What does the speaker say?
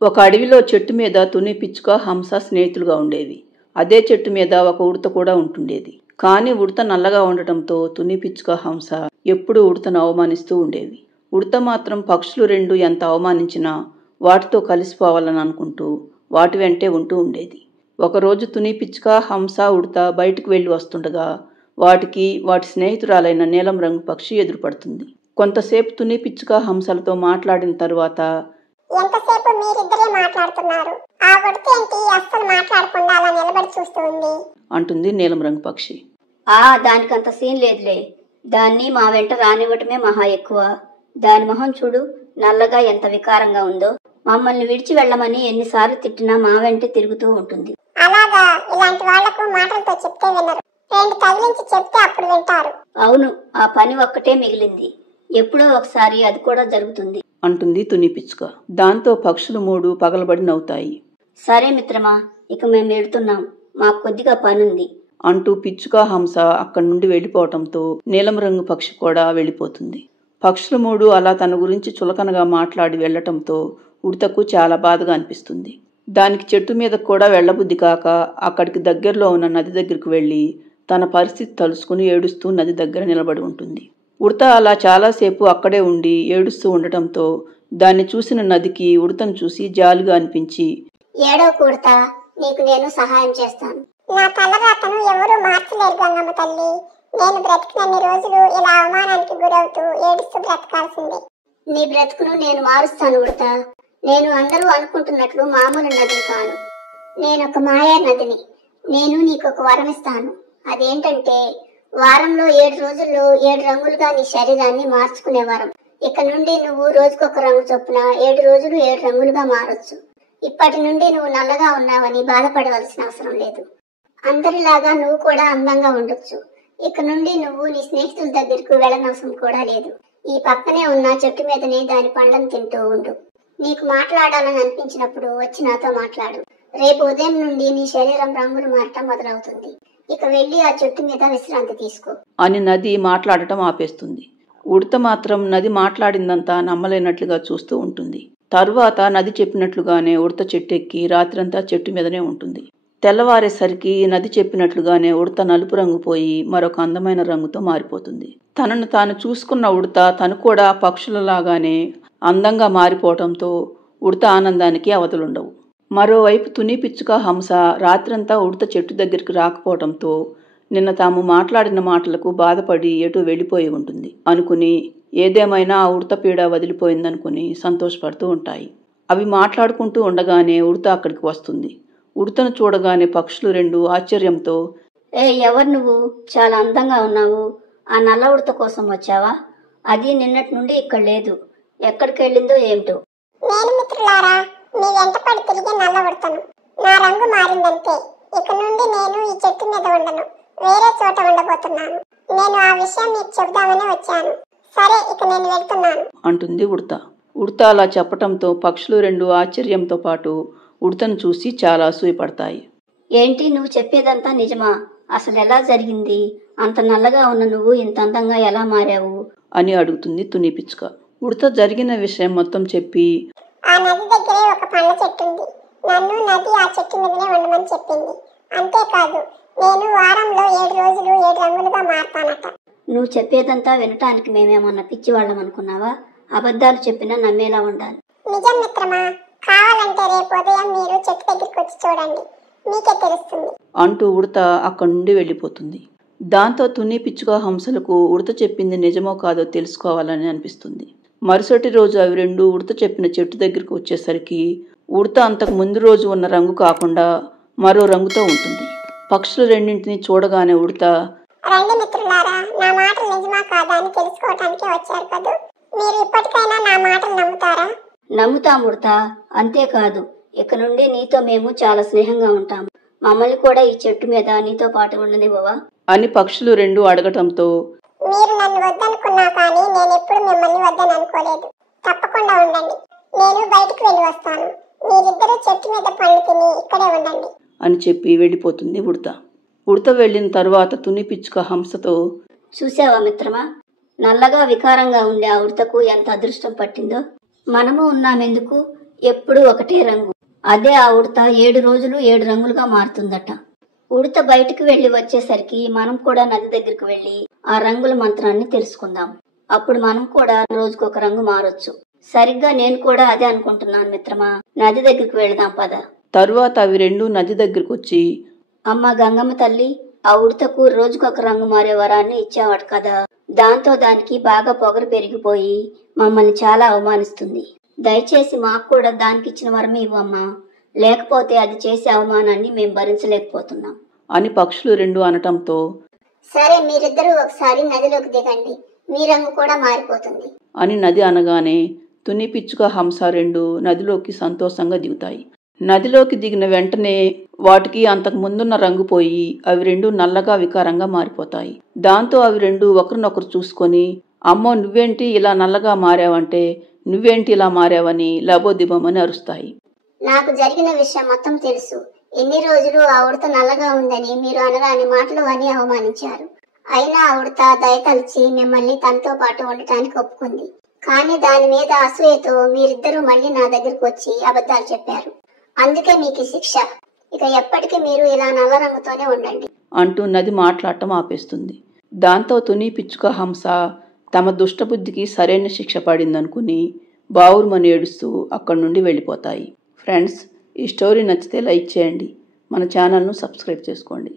ఒక అడవిలో చెట్టు మీద తుని పిచ్చుక హంస స్నేహితులుగా ఉండేవి. అదే చెట్టు మీద ఒక ఉడత కూడా ఉంటుండేది. కానీ ఉడత నల్లగా ఉండటంతో తుని పిచ్చుక హంస ఎప్పుడూ ఉడతను అవమానిస్తూ ఉండేవి. ఉడత మాత్రం పక్షులు రెండు ఎంత అవమానించినా వాటితో కలిసిపోవాలని అనుకుంటూ వాటి వెంటే ఉంటూ ఉండేది. ఒకరోజు తుని పిచ్చుక హంస ఉడత బయటకు వెళ్లి వస్తుండగా వాటికి వాటి స్నేహితురాలైన నీలం రంగు పక్షి ఎదురుపడుతుంది. కొంతసేపు తుని పిచ్చుక హంసలతో మాట్లాడిన తరువాత, ఎంతసేపు మీరిద్దరే మాట్లాడుతున్నారు? ఆ ఉడత ఏంటి అస్సలు మాట్లాడకుండా అలా నిలబడి చూస్తూ ఉంది అంటుంది నీలం రంగు పక్షి. దానికంత సీన్ లేదులే. దాన్ని మా వెంట రానివ్వటమే మహా ఎక్కువ. దాని మొహం చూడు, నల్లగా ఎంత వికారంగా ఉందో. మమ్మల్ని విడిచి వెళ్ళమని ఎన్నిసార్లు తిట్టినా మా వెంటే తిరుగుతూ ఉంటుంది. అలాగా? ఇలాంటి వాళ్లకు మాటలతో చెప్తే వినరు, రెండు తగిలించి చెప్తే అప్పుడు వింటారు. అవును, ఆ పని ఒక్కటే మిగిలింది. ఎప్పుడో ఒకసారి అది కూడా జరుగుతుంది అంటుంది తుని పిచ్చుక. దాంతో పక్షులు మూడు పగలబడి నవ్వుతాయి. సరే మిత్రమా, ఇక మేము వెళ్తున్నాం, మాకు కొద్దిగా పనుంది అంటూ పిచ్చుక హంస అక్కడి నుండి వెళ్ళిపోవటంతో నీలం రంగు పక్షి కూడా వెళ్ళిపోతుంది. పక్షులు మూడు అలా తన గురించి చులకనగా మాట్లాడి వెళ్లటంతో ఉడతకు చాలా బాధగా అనిపిస్తుంది. దానికి చెట్టు మీద కూడా వెళ్లబుద్ధి కాక అక్కడికి దగ్గరలో ఉన్న నది దగ్గరికి వెళ్లి తన పరిస్థితి తలుసుకుని ఏడుస్తూ నది దగ్గర నిలబడి ఉంటుంది. ఉడత అలా చాలాసేపు అక్కడే ఉండి ఏడుస్తూ ఉండటంతో దాన్ని చూసిన నదికి ఉడతను చూసి జాలిగా అనిపించి, ఏడవకూడతా, నీకు నేను సహాయం చేస్తాను. నా తలరాతను ఎవరూ మార్చలేరు గంగమ్మ తల్లి. నేను బ్రతికినన్ని రోజులు ఇలా అవమానానికి గురవుతూ ఏడుస్తూ బ్రతకాల్సిందే. నీ బ్రతుకును నేను మారుస్తాను ఉడతా. నేను అందరూ అనుకుంటున్నట్లు మామూలు నదిని కాను. నేనొక మాయా నదిని. నేను నీకొక వరం ఇస్తాను. అదేంటంటే, వారంలో 7 రోజుల్లో 7 రంగులుగా నీ శరీరాన్ని మార్చుకునే వరం. ఇక నుండి నువ్వు రోజుకొక రంగు చొప్పున 7 రోజులు 7 రంగులుగా మారొచ్చు. ఇప్పటి నుండి నువ్వు నల్లగా ఉన్నావని బాధపడవలసిన అవసరం లేదు. అందరిలాగా నువ్వు కూడా అందంగా ఉండొచ్చు. ఇక నుండి నువ్వు నీ స్నేహితుల దగ్గరకు వెళ్ళనవసరం కూడా లేదు. ఈ పక్కనే ఉన్న చెట్టు మీదనే దాని పండ్లను తింటూ ఉండు. నీకు మాట్లాడాలని అనిపించినప్పుడు వచ్చి నాతో మాట్లాడు. రేపు ఉదయం నుండి నీ శరీరం రంగులు మారటం మొదలవుతుంది. ఇక వెళ్ళి ఆ చెట్టు మీద విశ్రాంతి తీసుకో అని నది మాట్లాడటం ఆపేస్తుంది. ఉడత మాత్రం నది మాట్లాడిందంతా నమ్మలేనట్లుగా చూస్తూ ఉంటుంది. తరువాత నది చెప్పినట్లుగానే ఉడత చెట్టు ఎక్కి రాత్రంతా చెట్టు మీదనే ఉంటుంది. తెల్లవారేసరికి నది చెప్పినట్లుగానే ఉడత నలుపు రంగు పోయి మరొక అందమైన రంగుతో మారిపోతుంది. తనను తాను చూసుకున్న ఉడత తను కూడా పక్షులలాగానే అందంగా మారిపోవటంతో ఉడత ఆనందానికి అవధులుండవు. మరోవైపు తుని పిచ్చుక హంస రాత్రంతా ఉడత చెట్టు దగ్గరికి రాకపోవటంతో నిన్న తాము మాట్లాడిన మాటలకు బాధపడి ఎటూ వెళ్ళిపోయి ఉంటుంది అనుకుని, ఏదేమైనా ఆ ఉడత పీడ వదిలిపోయిందనుకుని సంతోషపడుతూ ఉంటాయి. అవి మాట్లాడుకుంటూ ఉండగానే ఉడత అక్కడికి వస్తుంది. ఉడతను చూడగానే పక్షులు రెండు ఆశ్చర్యంతో, ఎవరు నువ్వు? చాలా అందంగా ఉన్నావు. ఆ నల్ల ఉడత కోసం వచ్చావా? అది నిన్నటి నుండి ఇక్కడ లేదు. ఎక్కడికి వెళ్ళిందో ఏమిటో. నేను మిత్రులారా మీ వెంట పడి తిరిగి నల్ల ఉడతను. నా రంగు మారిందంటే ఇక నుండి నేను ఈ చెట్టు మీద ఉండను, వేరే చోట ఉండబోతున్నాను. నేను ఆ విషయం మీకు చెబుదామని వచ్చాను. సరే, ఇక నేను వెళ్తున్నాను అంటుంది ఉడత. ఉడత అలా చెప్పటంతో పక్షులు రెండు ఆశ్చర్యంతో పాటు ఉడతను చూసి చాలా అసూయపడతాయి. ఏంటి, నువ్వు చెప్పేదంతా నిజమా? అసలు ఎలా జరిగింది? అంత నల్లగా ఉన్న నువ్వు ఇంత అందంగా ఎలా మారావు అని అడుగుతుంది తుని పిచ్చుక. ఉడత జరిగిన విషయం మొత్తం చెప్పి, ఆ నది దగ్గరే ఒక పండ్ల చెట్టు ఉంది. నన్ను నది ఆ చెట్టు మీదనే ఉండమని చెప్పింది. అంతేకాదు, నేను వారంలో 7 రోజులు 7 రంగులుగా మారతానట. నువ్వు చెప్పేదంతా వినటానికి మేమేమన్నా పిచ్చివాళ్ళం అనుకున్నావా? అబద్ధాలు చెప్పినా నమ్మేలా ఉండాలి. నిజం మిత్రమా, కావాలంటే రేపు ఉదయం మీరు చెట్టు దగ్గరికి వచ్చి చూడండి, మీకే తెలుస్తుంది అంటూ ఉడత అక్కడి నుండి వెళ్ళిపోతుంది. దాంతో తుని పిచ్చుక హంసలకు ఉడత చెప్పింది నిజమో కాదో తెలుసుకోవాలని అనిపిస్తుంది. మరుసటి రోజు అవి రెండు ఉడత చెప్పిన చెట్టు దగ్గరికి వచ్చేసరికి ఉడత అంతకు ముందు రోజు ఉన్న రంగు కాకుండా మరో రంగుతో ఉంటుంది. పక్షులు రెండింటిని చూడగానే ఉడత, రండి మిత్రులారా, నా మాటలు నిజమా కాదా అని తెలుసుకోవటానికే వచ్చారు కదూ. మీరు ఇప్పటికైనా నా మాటలు నమ్ముతారా? నమ్ముతాం ఉడతా. అంతేకాదు, ఇక నుండి నీతో మేము చాలా స్నేహంగా ఉంటాము. మమ్మల్ని కూడా ఈ చెట్టు మీద నీతో పాటు ఉండనివ్వవా అని పక్షులు రెండు అడగటంతో, మీరు నన్ను వద్దనుకున్నా కానీ నేను ఎప్పుడు మిమ్మల్ని వద్దని అనుకోలేదు. తప్పకుండా ఉండండి, నేను బయటకు వెళ్ళి వస్తాను. మీరిద్దరూ చెట్టు మీద పండు తిని ఇక్కడే ఉండండి అని చెప్పి వెళ్ళిపోతుంది ఉడత. ఉడత వెళ్ళిన తరువాత తుని పిచ్చుక హంసతో, చూసావా మిత్రమా, నల్లగా వికారంగా ఉండే ఆ ఉడతకు ఎంత అదృష్టం పట్టిందో. మనము ఉన్నామెందుకు, ఎప్పుడూ ఒకటే రంగు. అదే ఆ ఉడత 7 రోజులు 7 రంగులుగా మారుతుందట. ఉడత బయటికి వెళ్లి వచ్చేసరికి మనం కూడా నది దగ్గరికి వెళ్లి ఆ రంగుల మంత్రాన్ని తెలుసుకుందాం. అప్పుడు మనం కూడా రోజుకొక రంగు మారొచ్చు. సరిగ్గా నేను కూడా అదే అనుకుంటున్నాను మిత్రమా. నది దగ్గరికి వెళదాం పద. తరువాత అవి రెండు నది దగ్గరకు వచ్చి, అమ్మ గంగమ్మ తల్లి, ఆ ఉడతకు రోజుకొక రంగు మారే వరాన్ని ఇచ్చావట కదా. దాంతో దానికి బాగా పొగరు పెరిగిపోయి మమ్మల్ని చాలా అవమానిస్తుంది. దయచేసి మాకు కూడా దానికి ఇచ్చిన వరం ఇవ్వమ్మా. లేకపోతే అది చేసే అవమానాన్ని మేం భరించలేకపోతున్నాం అని పక్షులు రెండు అనటంతో, సరే మీరిద్దరూ ఒకసారి నదిలోకి దిగండి, మీ రంగు కూడా మారిపోతుంది అని నది అనగానే తుని పిచ్చుక హంస రెండు నదిలోకి సంతోషంగా దిగుతాయి. నదిలోకి దిగిన వెంటనే వాటికి అంతకు ముందున్న రంగు పోయి అవి రెండు నల్లగా వికారంగా మారిపోతాయి. దాంతో అవి రెండు ఒకరినొకరు చూసుకొని, అమ్మో నువ్వేంటి ఇలా నల్లగా మారావంటే, నువ్వేంటి ఇలా మారావని లబోదిబమని అరుస్తాయి. నాకు జరిగిన విషయం మొత్తం తెలుసు. ఎన్ని రోజులు ఆ ఉడత నల్లగా ఉందని మీరు అనరాని మాటలు అని అవమానించారు. అయినా ఆ ఉడత దయతలిచి మిమ్మల్ని తనతో పాటు ఉండటానికి ఒప్పుకుంది. కానీ దాని మీద అసూయతో మీరిద్దరూ మళ్ళీ నా దగ్గరకు వచ్చి అబద్ధాలు చెప్పారు. అందుకే మీకు శిక్ష. ఇక ఎప్పటికీ మీరు ఇలా నల్ల రంగుతోనే ఉండండి అంటూ నది మాట్లాడటం ఆపేస్తుంది. దాంతో తుని పిచ్చుక హంస తమ దుష్టబుద్ధికి సరైన శిక్ష పడిందనుకుని బావురుమని ఏడుస్తూ అక్కడి నుండి వెళ్ళిపోతాయి. ఫ్రెండ్స్, ఈ స్టోరీ నచ్చితే లైక్ చేయండి, మన ఛానల్ను సబ్స్క్రైబ్ చేసుకోండి.